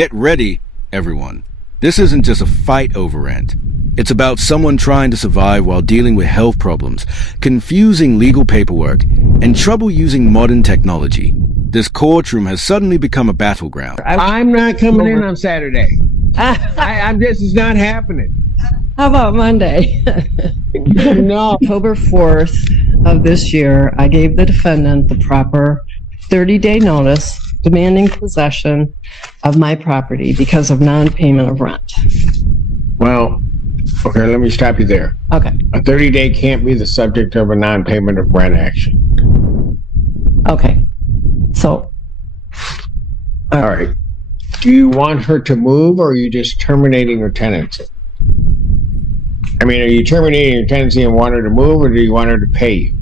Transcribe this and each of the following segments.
Get ready, everyone. This isn't just a fight over rent. It's about someone trying to survive while dealing with health problems, confusing legal paperwork, and trouble using modern technology. This courtroom has suddenly become a battleground. I'm not coming in on Saturday. This is not happening. How about Monday? No. October 4th of this year, I gave the defendant the proper 30-day notice demanding possession of my property because of non-payment of rent. Well, okay, let me stop you there. Okay. A 30-day can't be the subject of a non-payment of rent action. Okay. So. All right. Do you want her to move, or are you just terminating her tenancy? I mean, are you terminating her tenancy and want her to move, or do you want her to pay you?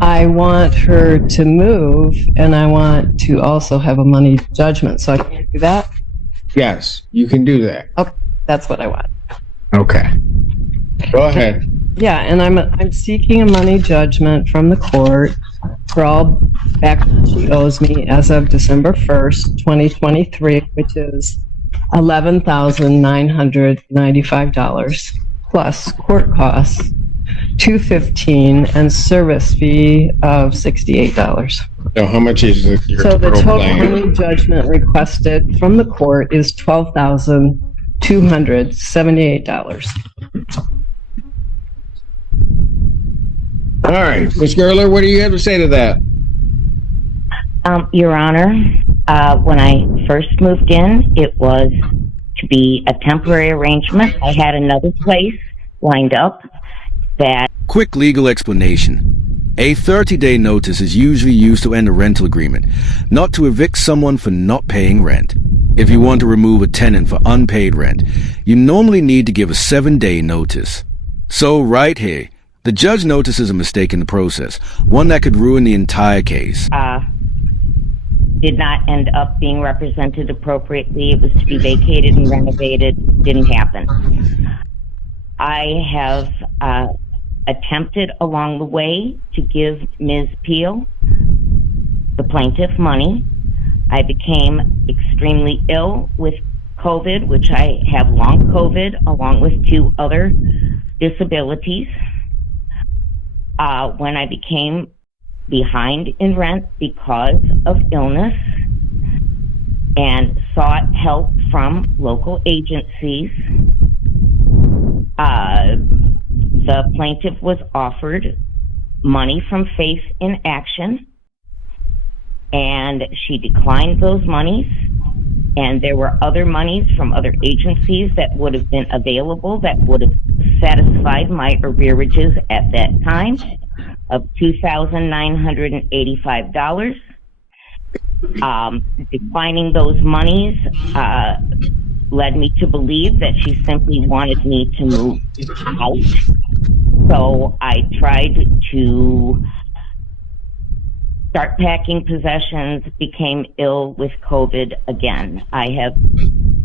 I want her to move, and I want to also have a money judgment, so I can't do that? Yes, you can do that. Okay, that's what I want. Okay. Go ahead. Yeah, and I'm seeking a money judgment from the court for all back she owes me as of December 1st, 2023, which is $11,995 plus court costs $215 and service fee of $68. So how much is your So the total claim? money judgment requested from the court is $12,278. All right, Ms. Gerler, what do you have to say to that? Your Honor, when I first moved in, it was to be a temporary arrangement. I had another place lined up that... Quick legal explanation. A 30-day notice is usually used to end a rental agreement, not to evict someone for not paying rent. If you want to remove a tenant for unpaid rent, you normally need to give a 7-day notice. So right here, the judge notices a mistake in the process, one that could ruin the entire case. Did not end up being represented appropriately. It was to be vacated and renovated. Didn't happen. I have attempted along the way to give Ms. Peel, the plaintiff, money. I became extremely ill with COVID, which I have long COVID, along with 2 other disabilities. When I became behind in rent because of illness and sought help from local agencies, the plaintiff was offered money from Faith in Action, and she declined those monies. And there were other monies from other agencies that would have been available that would have satisfied my arrearages at that time of $2,985. Declining those monies led me to believe that she simply wanted me to move out. So I tried to start packing possessions, became ill with COVID again. I have,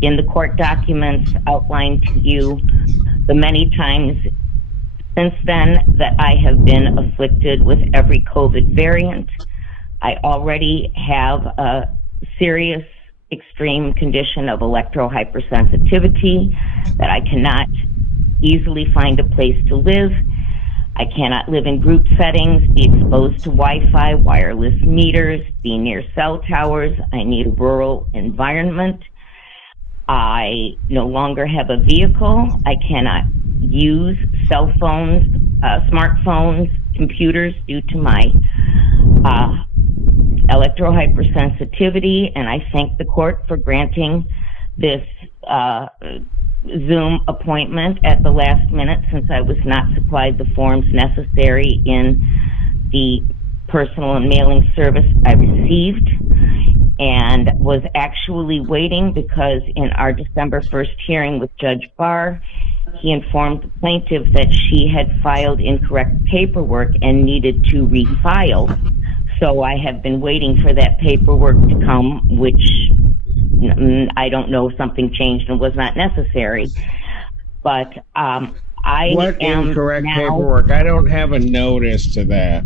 in the court documents, outlined to you the many times since then that I have been afflicted with every COVID variant. I already have a serious extreme condition of electrohypersensitivity that I cannot easily find a place to live. I cannot live in group settings, be exposed to Wi-Fi, wireless meters, be near cell towers. I need a rural environment. I no longer have a vehicle. I cannot use cell phones, smartphones, computers due to my electrohypersensitivity, and I thank the court for granting this Zoom appointment at the last minute, since I was not supplied the forms necessary in the personal and mailing service I received, and was actually waiting because in our December 1st hearing with Judge Barr, he informed the plaintiff that she had filed incorrect paperwork and needed to refile. So I have been waiting for that paperwork to come, which I don't know if something changed and was not necessary. But What incorrect paperwork? I don't have a notice to that.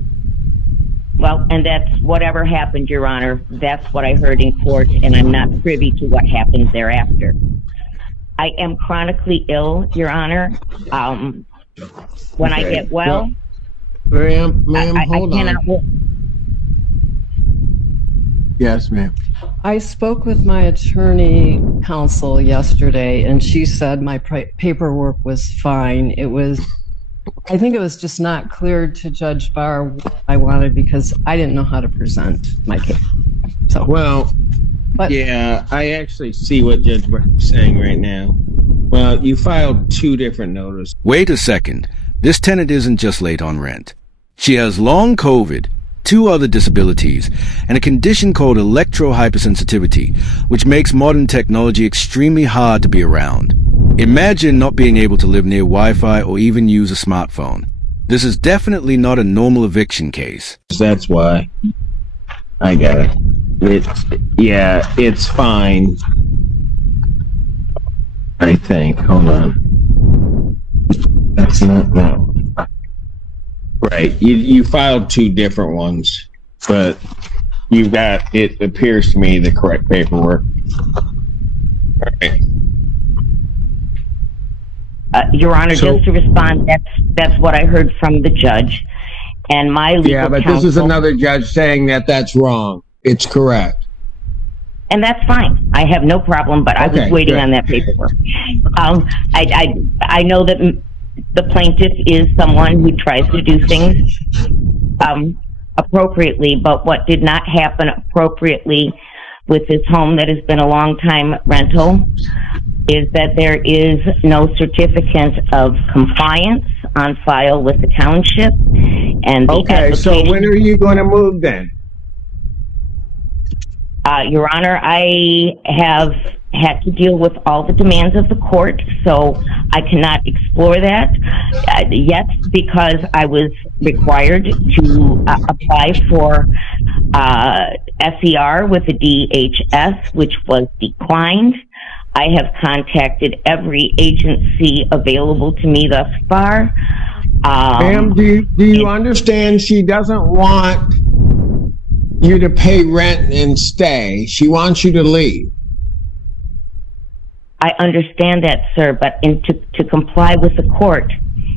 Well, and that's whatever happened, Your Honor. That's what I heard in court, and I'm not privy to what happened thereafter. I am chronically ill, Your Honor. When I get well, ma'am, hold I cannot. on. Yes, ma'am. I spoke with my attorney counsel yesterday, and she said my paperwork was fine. I think it was just not clear to Judge Barr what I wanted because I didn't know how to present my case. So, Yeah, I actually see what Judge Barr is saying right now. Well, you filed 2 different notices. Wait a second. This tenant isn't just late on rent. She has long COVID, 2 other disabilities, and a condition called electrohypersensitivity, which makes modern technology extremely hard to be around. Imagine not being able to live near Wi-Fi or even use a smartphone. This is definitely not a normal eviction case. That's why. I got it. It's fine. I think. Hold on. That's not that one. Right. You filed 2 different ones, but you've got, it appears to me, the correct paperwork. All right. Your Honor, just to respond, that's what I heard from the judge, and my legal but counsel, this is another judge saying that that's wrong. It's correct. and that's fine. I have no problem, but I was waiting on that paperwork. I know that the plaintiff is someone who tries to do things appropriately, but what did not happen appropriately with this home that has been a long time rental is that there is no certificate of compliance on file with the township. And so when are you going to move then? Your Honor, I have had to deal with all the demands of the court, so I cannot explore that yet because I was required to apply for SER with the DHS, which was declined. I have contacted every agency available to me thus far. Ma'am, do you understand she doesn't want you to pay rent and stay? She wants you to leave. I understand that, sir, but to comply with the court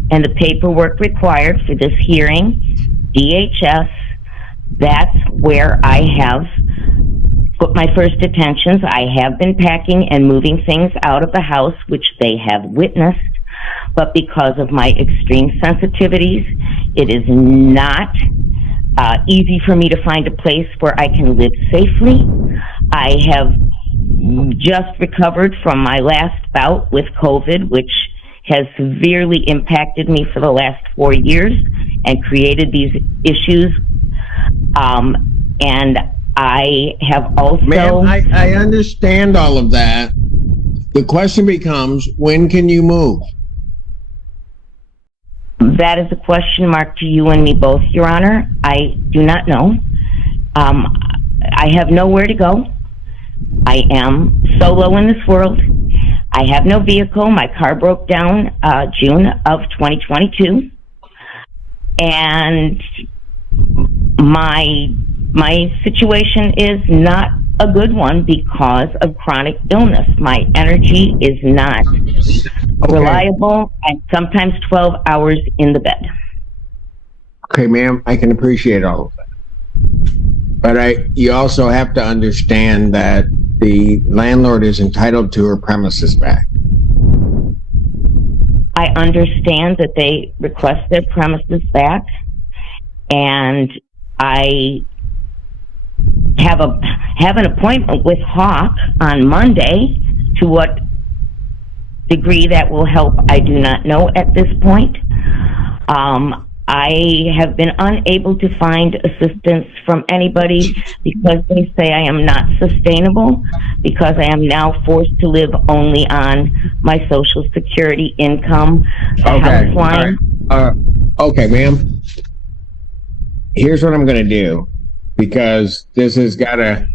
and the paperwork required for this hearing, DHS, that's where I have put my first attentions. I have been packing and moving things out of the house, which they have witnessed, but because of my extreme sensitivities, it is not easy for me to find a place where I can live safely. I have just recovered from my last bout with COVID, which has severely impacted me for the last 4 years and created these issues. And I have also... Ma'am, I understand all of that. The question becomes, when can you move? That is a question mark to you and me both, Your Honor. I do not know. I have nowhere to go. I am solo in this world. I have no vehicle. My car broke down June of 2022. And my situation is not a good one because of chronic illness. My energy is not reliable, and sometimes 12 hours in the bed. Okay, ma'am, I can appreciate all of that. But you also have to understand that the landlord is entitled to her premises back. I understand that they request their premises back, and I have an appointment with Hawk on Monday. To what degree that will help, I do not know at this point. I have been unable to find assistance from anybody because they say I am not sustainable, because I am now forced to live only on my Social Security income, house line. Okay, ma'am. Here's what I'm going to do, because this has got to...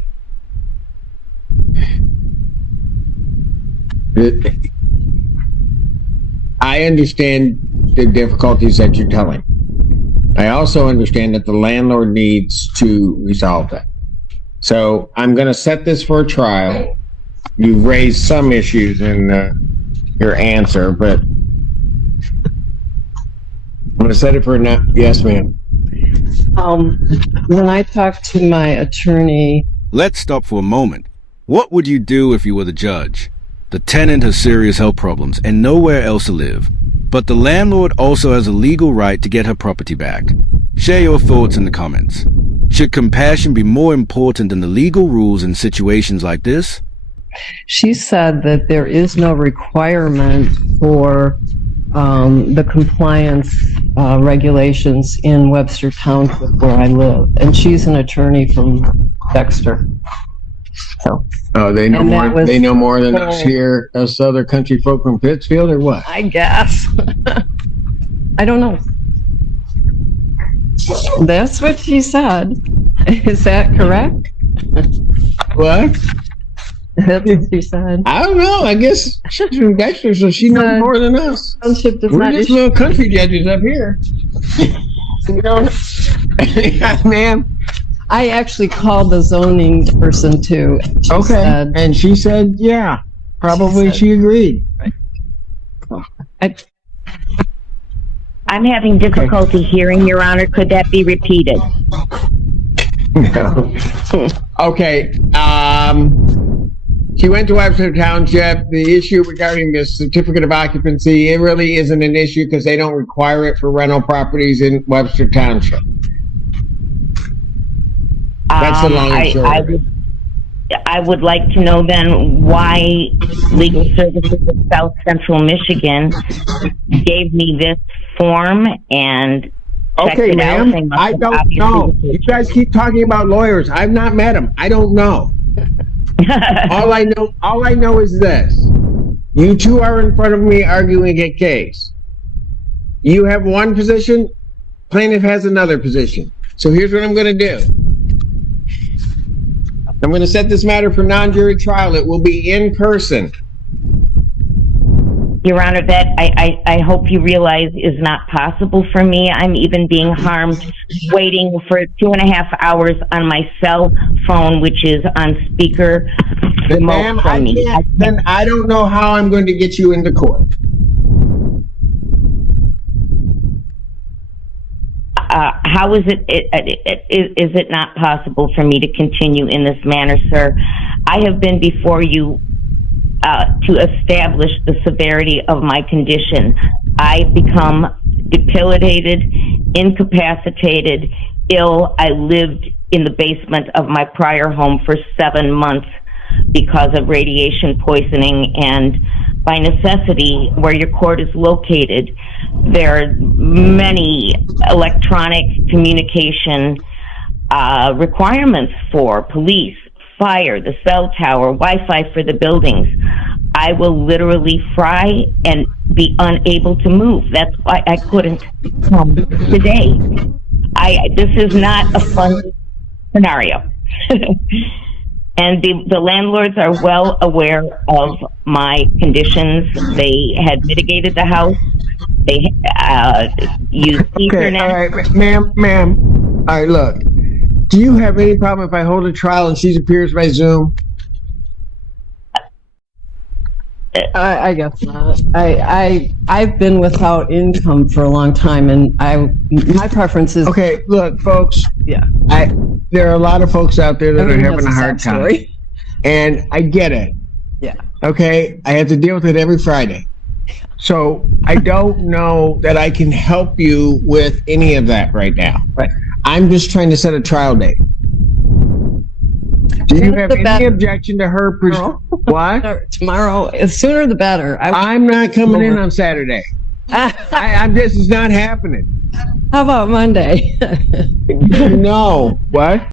I understand the difficulties that you're telling. I also understand that the landlord needs to resolve that. So I'm going to set this for a trial. You've raised some issues in your answer, but I'm going to set it for a yes, ma'am. When I talked to my attorney, Let's stop for a moment. What would you do if you were the judge? The tenant has serious health problems and nowhere else to live, but the landlord also has a legal right to get her property back. Share your thoughts in the comments. Should compassion be more important than the legal rules in situations like this? she said that there is no requirement for the compliance regulations in Webster Township where I live. And she's an attorney from Dexter. So, Oh, they know And that more. was- They know more than us here, us other country folk from Pittsfield, or what? I guess. I don't know. That's what she said. Is that correct? What? That's what she said. I don't know. I guess she's from Dexter, so she knows more than us. Township does We're not just issue. little country judges up here. You don't- Yeah, ma'am. I actually called the zoning person too. She Okay. said- And she said, yeah, probably She said- she agreed. I- I'm having difficulty hearing, Your Honor. Could that be repeated? Okay. She went to Webster Township. The issue regarding the certificate of occupancy, it really isn't an issue because they don't require it for rental properties in Webster Township. That's the long and short of it. I would like to know then why Legal Services of South Central Michigan gave me this form and checked Okay, it out. ma'am. They must I have don't obviously know. received You it. guys keep talking about lawyers. I've not met them. I don't know. All I know is this. You two are in front of me arguing a case. You have one position, plaintiff has another position. So here's what I'm going to do. I'm going to set this matter for non-jury trial. It will be in person. Your Honor, that I hope you realize is not possible for me. I'm even being harmed waiting for 2.5 hours on my cell phone, which is on speaker Then, remote ma'am, from me. then I don't know how I'm going to get you into court. How is is it not possible for me to continue in this manner, sir? I have been before you to establish the severity of my condition. I become debilitated, incapacitated, ill. I lived in the basement of my prior home for 7 months because of radiation poisoning, and by necessity, where your court is located, there are many electronic communication requirements for police, fire, the cell tower, Wi-Fi for the buildings. I will literally fry and be unable to move. That's why I couldn't come today. This is not a fun scenario. And the landlords are well aware of my conditions. They had mitigated the house. They used Ethernet. All right, ma'am. All right, look. Do you have any problem if I hold a trial and she appears by Zoom? I guess not. I've been without income for a long time, and my preference is Okay, look, folks. yeah. There are a lot of folks out there that are Everyone having a has hard sad time, story. and I get it. Yeah. Okay, I have to deal with it every Friday, so I don't know that I can help you with any of that right now. Right. I'm just trying to set a trial date. Do you have any better. objection to her? Tomorrow. What? Tomorrow, the sooner the better. I'm not coming in on Saturday. I'm this is not happening. How about Monday? No. What?